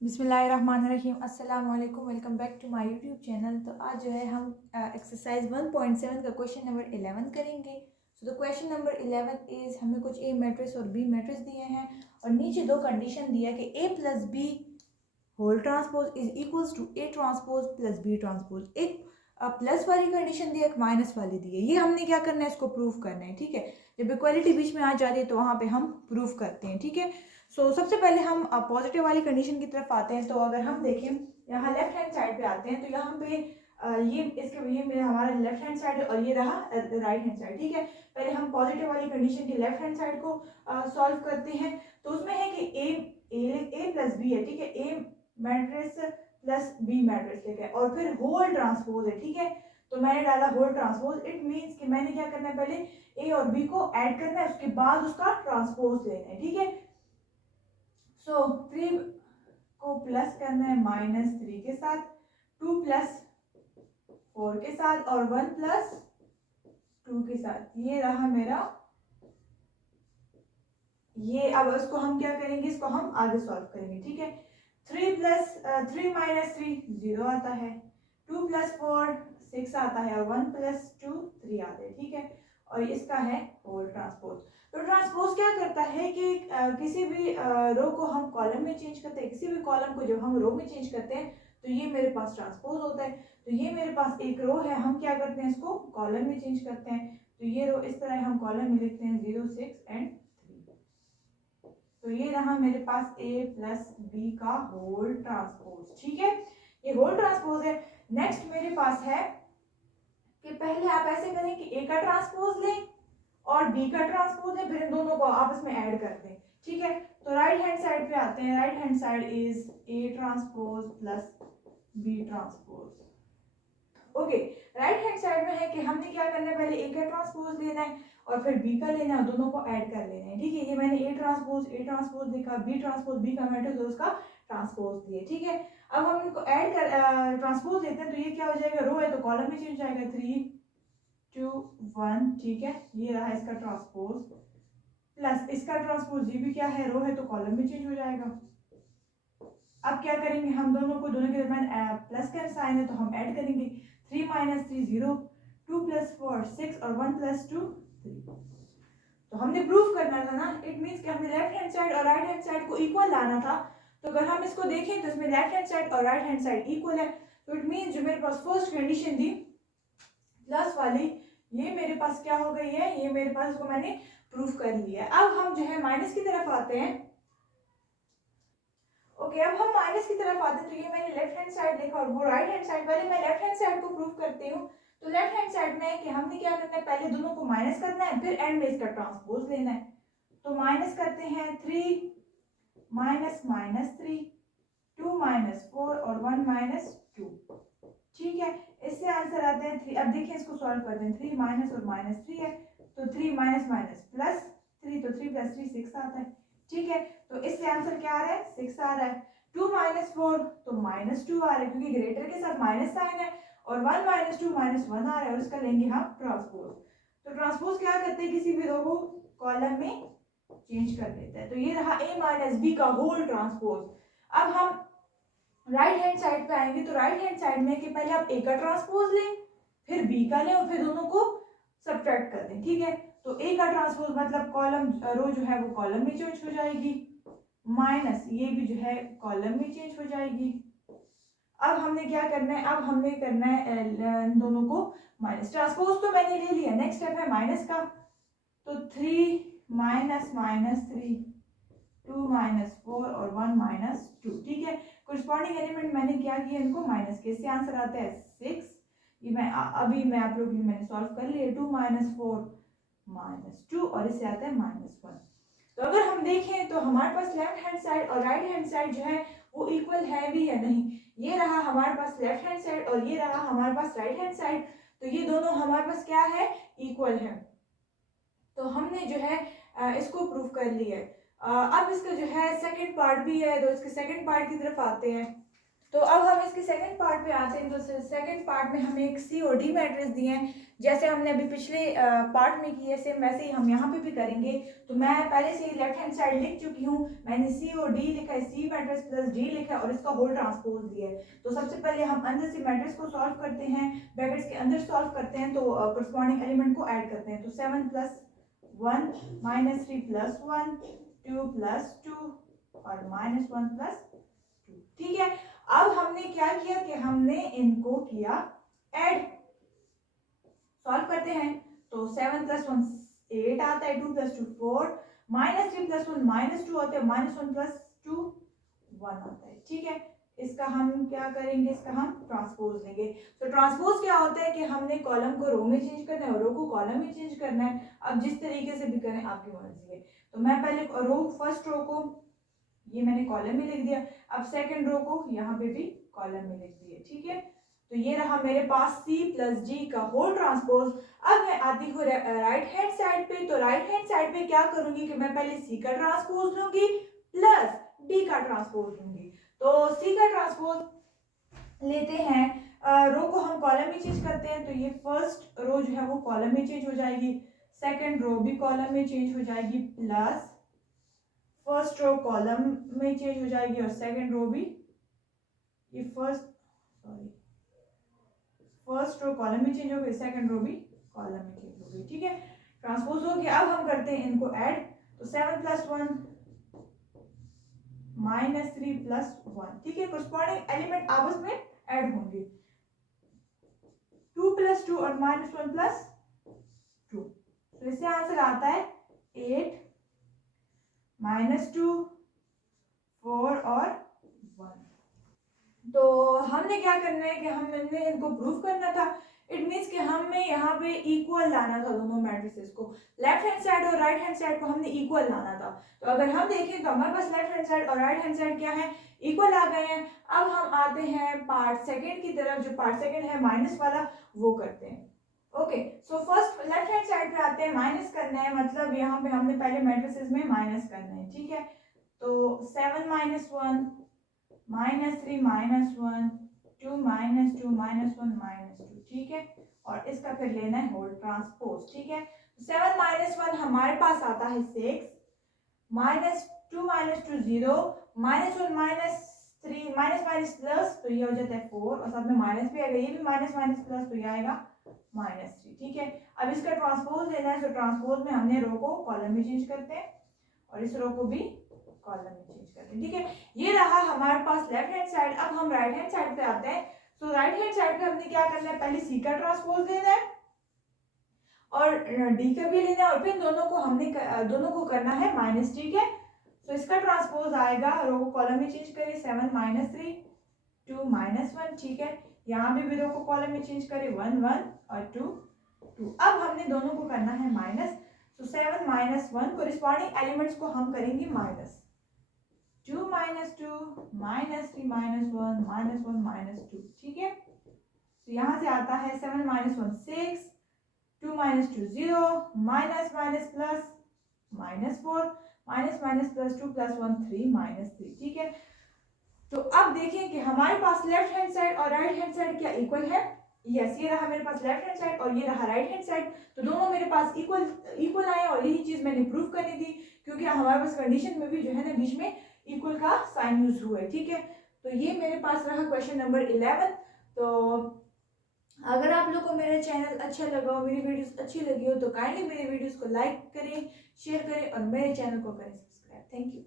बिस्मिल्लाहिर्रहमानिर्रहीम अस्सलाम वालेकुम। Welcome back to my YouTube channel. तो आज जो है हम एक्सरसाइज 1.7 का क्वेश्चन नंबर 11 करेंगे। So the question number 11 is हमें कुछ ए मैट्रिक्स और बी मैट्रिक्स दिए हैं और नीचे दो कंडीशन दिया कि A plus B whole transpose is equals to A transpose plus B transpose. एक प्लस वाली कंडीशन दी है, एक माइनस वाली दी है। ये हमने क्या करना है, इसको प्रूफ करना है। ठीक है, जब इक्वालिटी बीच में आ जाती है तो वहाँ पे हम प्रूफ करते हैं। ठीक है, सबसे पहले हम पॉजिटिव वाली कंडीशन की तरफ आते हैं। तो अगर हम देखें यहाँ लेफ्ट हैंड साइड पे आते हैं तो यहाँ पे ये मेरा हमारा लेफ्ट हैंड साइड है और ये रहा राइट हैंड साइड। ठीक है, पहले हम पॉजिटिव वाली कंडीशन के लेफ्ट हैंड साइड को सॉल्व करते हैं। तो उसमें है कि ए प्लस बी है। ठीक है, ए मैट्रिक्स प्लस बी मैट्रिक्स लिखा है और फिर होल ट्रांसपोज है। ठीक है, तो मैंने डाला होल ट्रांसपोज। इट मीन्स कि मैंने क्या करना है, पहले ए और बी को ऐड करना है, उसके बाद उसका ट्रांसपोज लेना है। ठीक है, 3 को प्लस करना है -3 के साथ, 2 प्लस 4 के साथ और 1 प्लस 2 के साथ। ये रहा मेरा ये। अब इसको हम क्या करेंगे, इसको हम आगे सॉल्व करेंगे। ठीक है, 3 माइनस 3 0 आता है, 2 प्लस 4 6 आता है और 1 प्लस 2 3 आता है। ठीक है, और इसका है होल ट्रांसपोज। तो ट्रांसपोज क्या करता है कि किसी भी रो को हम कॉलम में चेंज करते हैं, किसी भी कॉलम को जब हम रो में चेंज करते हैं तो ये मेरे पास ट्रांसपोज होता है। तो ये मेरे पास एक रो है, हम क्या करते हैं, इसको कॉलम में चेंज करते हैं। तो ये रो इस तरह हम कॉलम में लिखते हैं 0 6 एंड 3। तो ये रहा मेरे पास a प्लस बी का होल ट्रांसपोज। ठीक है, ये होल ट्रांसपोज है। नेक्स्ट मेरे पास है कि पहले आप ऐसे करें कि a का ट्रांसपोज लें और b का ट्रांसपोज लें, फिर इन दोनों को आपस में ऐड कर दें। ठीक है, तो राइट हैंड साइड पे आते हैं। Right hand side is a transpose plus b transpose. Okay, right hand side में है कि हमने क्या करना है, पहले a का ट्रांसपोज लेना है और फिर b का लेना है, दोनों को ऐड कर लेना है। ठीक है, ये मैंने a ट्रांसपोज लिखा, b ट्रांसपोज b का मैट्रिक्स उसका ट्रांसपोज दिए। ठीक है, अब हम इनको ऐड कर ट्रांसपोज लेते हैं तो ये क्या हो जाएगा, रो है तो कॉलम में चेंज जाएगा 3 2 1। ठीक है, ये रहा इसका ट्रांसपोज प्लस इसका ट्रांसपोज, ये भी क्या है, रो है तो कॉलम में चेंज हो जाएगा। अब क्या करेंगे, हम दोनों के दरमियान प्लस का साइन है तो हम ऐड करेंगे। 3 माइनस 3 0, 2 प्लस 4 6 और 1 प्लस 2 3। तो हमने प्रूफ करना था ना, इट मीन्स कि हमें लेफ्ट हैंड साइड और राइट हैंड साइड को इक्वल लाना था। तो अगर हम इसको देखें तो इसमें लेफ्ट हैंड साइड और राइट हैंड साइड इक्वल है। तो इट मीन्स जो मेरे पास फर्स्ट कंडीशन थी प्लस वाली, ये मेरे पास क्या हो गई है, ये मेरे पास इसको मैंने प्रूफ कर लिया है। अब हम जो है माइनस की तरफ आते हैं। ओके, अब हम माइनस की तरफ आते हैं। तो ये मैंने लेफ्ट हैंड साइड लिखा और वो राइट हैंड साइड। पहले मैं लेफ्ट हैंड साइड को प्रूफ करती हूँ। तो लेफ्ट हैंड साइड में है कि हमने क्या करना है, पहले दोनों को माइनस करना है, फिर एंड में इसका ट्रांसपोज लेना है। तो माइनस करते हैं 3 माइनस माइनस 3, 2 माइनस 4 और 1 माइनस 2। ठीक है, इससे आंसर आते हैं 3। अब देखिए इसको सॉल्व करते हैं। 3 माइनस और माइनस 3 है तो 3 माइनस माइनस प्लस 3, तो 3 प्लस 3 6 आता है। ठीक है, तो इससे आंसर क्या आ रहा है, 6 आ रहा है। 2 माइनस 4 तो -2 आ रहा है क्योंकि ग्रेटर के साथ माइनस साइन है, और 1 माइनस 2 माइनस 1 आ रहा है और इसका लेंगे हम ट्रांसपोज। तो ट्रांसपोज क्या करते हैं, किसी भी रो को कॉलम में चेंज कर देता है। तो ये रहा a माइनस बी का होल ट्रांसपोज। अब हम राइट हैंड साइड पे आएंगे। तो राइट हैंड साइड में कि पहले आप a का ट्रांसपोज लें, फिर b का लें और फिर दोनों को सब्ट्रैक्ट कर दें। ठीक है, तो a का ट्रांसपोज मतलब कॉलम रो जो है वो कॉलम में चेंज हो जाएगी, माइनस ये भी जो है कॉलम में चेंज हो जाएगी। अब हमने क्या करना है, अब हमने करना है दोनों को माइनस। ट्रांसपोज तो मैंने ले लिया, नेक्स्ट स्टेप है माइनस का। तो 3 माइनस माइनस 3, 2 माइनस 4 और 1 माइनस 2। ठीक है, कोरिस्पॉन्डिंग एलिमेंट मैंने क्या किया, इनको माइनस के, इससे आंसर आता है 6। ये मैं अभी मैं आप लोगों के लिए मैंने सॉल्व कर लिया। 2 माइनस 4 माइनस 2 और इससे आता है -1। तो अगर हम देखें तो हमारे पास लेफ्ट हैंड साइड और राइट हैंड साइड जो है वो इक्वल है भी या नहीं। ये रहा हमारे पास लेफ्ट हैंड साइड और ये रहा हमारे पास राइट हैंड साइड। तो ये दोनों हमारे पास क्या है, इक्वल है। तो हमने जो है इसको प्रूव कर लिया है। अब इसका जो है सेकंड पार्ट भी है, तो इसके सेकंड पार्ट की तरफ आते हैं। तो अब हम इसके सेकंड पार्ट पे आते हैं। तो सेकंड पार्ट में हमें एक सी और डी मैट्रिक्स दिए हैं, जैसे हमने अभी पिछले पार्ट में किए सेम वैसे ही हम यहाँ पे भी करेंगे। तो मैं पहले से ही लेफ्ट हैंड साइड लिख चुकी हूँ, मैंने सी और डी लिखा है, सी मैट्रिक्स प्लस डी लिखा है और इसका होल ट्रांसपोज दिया है। तो सबसे पहले हम अंदर से मैट्रिक्स को सॉल्व करते हैं, ब्रैकेट्स के अंदर सॉल्व करते हैं, तो करस्पॉन्डिंग एलिमेंट को ऐड करते हैं। तो 7 + 1 -3 + 1 2 + 2 और -1 + 2। ठीक है, अब हमने क्या किया कि हमने इनको किया ऐड। सॉल्व करते हैं तो 7 + 1 8 आता है, 2 + 2 4, -3 + 1 -2 आता है, -1 + 2 1 आता है। ठीक है, इसका हम क्या करेंगे, इसका हम ट्रांसपोज लेंगे। तो ट्रांसपोज क्या होता है कि हमने कॉलम को रो में चेंज करना है और रो को कॉलम में चेंज करना है। अब जिस तरीके से भी करें आपकी मर्जी है। तो मैं पहले फर्स्ट रो को ये मैंने कॉलम में लिख दिया, अब सेकंड रो को यहाँ पे भी कॉलम में लिख दिया। ठीक है, तो ये रहा मेरे पास C + D का होल ट्रांसपोज। अब मैं आती हूँ राइट हैंड साइड पे। तो राइट हैंड साइड पे क्या करूंगी कि मैं पहले C का ट्रांसपोज लूंगी प्लस D का ट्रांसपोज लूंगी। तो C का ट्रांसपोज लेते हैं, रो को हम कॉलम में चेंज करते हैं। तो ये फर्स्ट रो जो है वो कॉलम में चेंज हो जाएगी, सेकंड रो भी कॉलम में चेंज हो जाएगी, प्लस फर्स्ट रो कॉलम में चेंज हो जाएगी और सेकंड रो भी, ये फर्स्ट रो कॉलम में चेंज हो गई, सेकंड रो भी कॉलम में चेंज हो गई। ठीक है, ट्रांसपोज हो गया। अब हम करते हैं इनको ऐड। तो 7 + 1 -3 + 1। ठीक है, करस्पॉन्डिंग एलिमेंट आपस में ऐड होंगे, 2 + 2 और -1 + 2। तो इससे आंसर आता है 8 -2 4 और 1। तो हमने क्या करना है कि हमने इनको प्रूफ करना था। इट मीन्स कि हमें यहाँ पे इक्वल लाना था दोनों मैट्रिसेस को, लेफ्ट हैंड साइड और राइट हैंड साइड को हमने इक्वल लाना था। तो अगर हम देखें तो हमारे पास लेफ्ट हैंड साइड और राइट हैंड साइड क्या है, इक्वल आ गए हैं। अब हम आते हैं पार्ट सेकेंड की तरफ। जो पार्ट सेकेंड है माइनस वाला, वो करते हैं। Okay, so first left hand side पे आते हैं, माइनस करना है, मतलब यहाँ पे हमने पहले मैट्रिसेस में माइनस करना है। ठीक है, तो 7 - 1 -3 -1 2 -2 -1 -2। ठीक है, और इसका फिर लेना है होल ट्रांसपोज। ठीक है, 7 - 1 हमारे पास आता है 6, -2 -2 0, -1 -3 माइनस प्लस, तो ये हो जाता है 4 और साथ में माइनस भी आएगा, ये भी माइनस प्लस, तो ये आएगा -3। ठीक है, अब इसका ट्रांसपोज लेना है। तो ट्रांसपोज में हमने रो को कॉलम में चेंज करते हैं और इस रो को भी कॉलम में चेंज करते हैं। ठीक है, ये रहा हमारे पास लेफ्ट हैंड साइड। अब हम राइट हैंड साइड पे आते हैं। तो राइट हैंड साइड पे हमने क्या करना है, पहले सी का ट्रांसपोज लेना है और डी का भी लेना है और फिर दोनों को करना है माइनस। ठीक है, तो इसका ट्रांसपोज आएगा, रो को कॉलम में चेंज करें, 7 -3 2 -1। ठीक है, यहाँ भी रो को कॉलम में चेंज करें, 1 1 और 2 2। अब हमने दोनों को करना है माइनस। तो 7 -1 कोरिस्पॉन्डिंग एलिमेंट्स को हम करेंगे माइनस, 2 -2 -3 -1 -1 -2। ठीक है, तो यहाँ से आता है 7 - 1 6, 2 -2 0, माइनस प्लस -4, माइनस प्लस 2 + 1 3 -3। ठीक है, तो अब देखें कि हमारे पास लेफ्ट हैंड साइड और राइट हैंड साइड क्या इक्वल है। यस, ये रहा मेरे पास लेफ्ट हैंड साइड और ये रहा राइट हैंड साइड। तो दोनों मेरे पास इक्वल आए और यही चीज मैंने प्रूव करनी थी, क्योंकि हमारे पास कंडीशन में भी जो है ना बीच में इक्वल का साइन यूज हुआ है। ठीक है, तो ये मेरे पास रहा क्वेश्चन नंबर 11। तो अगर आप लोग को मेरा चैनल अच्छा लगा हो, मेरी वीडियोस अच्छी लगी हो, तो काइंडली मेरे वीडियोस को लाइक करें, शेयर करें और मेरे चैनल को करें सब्सक्राइब। Thank you.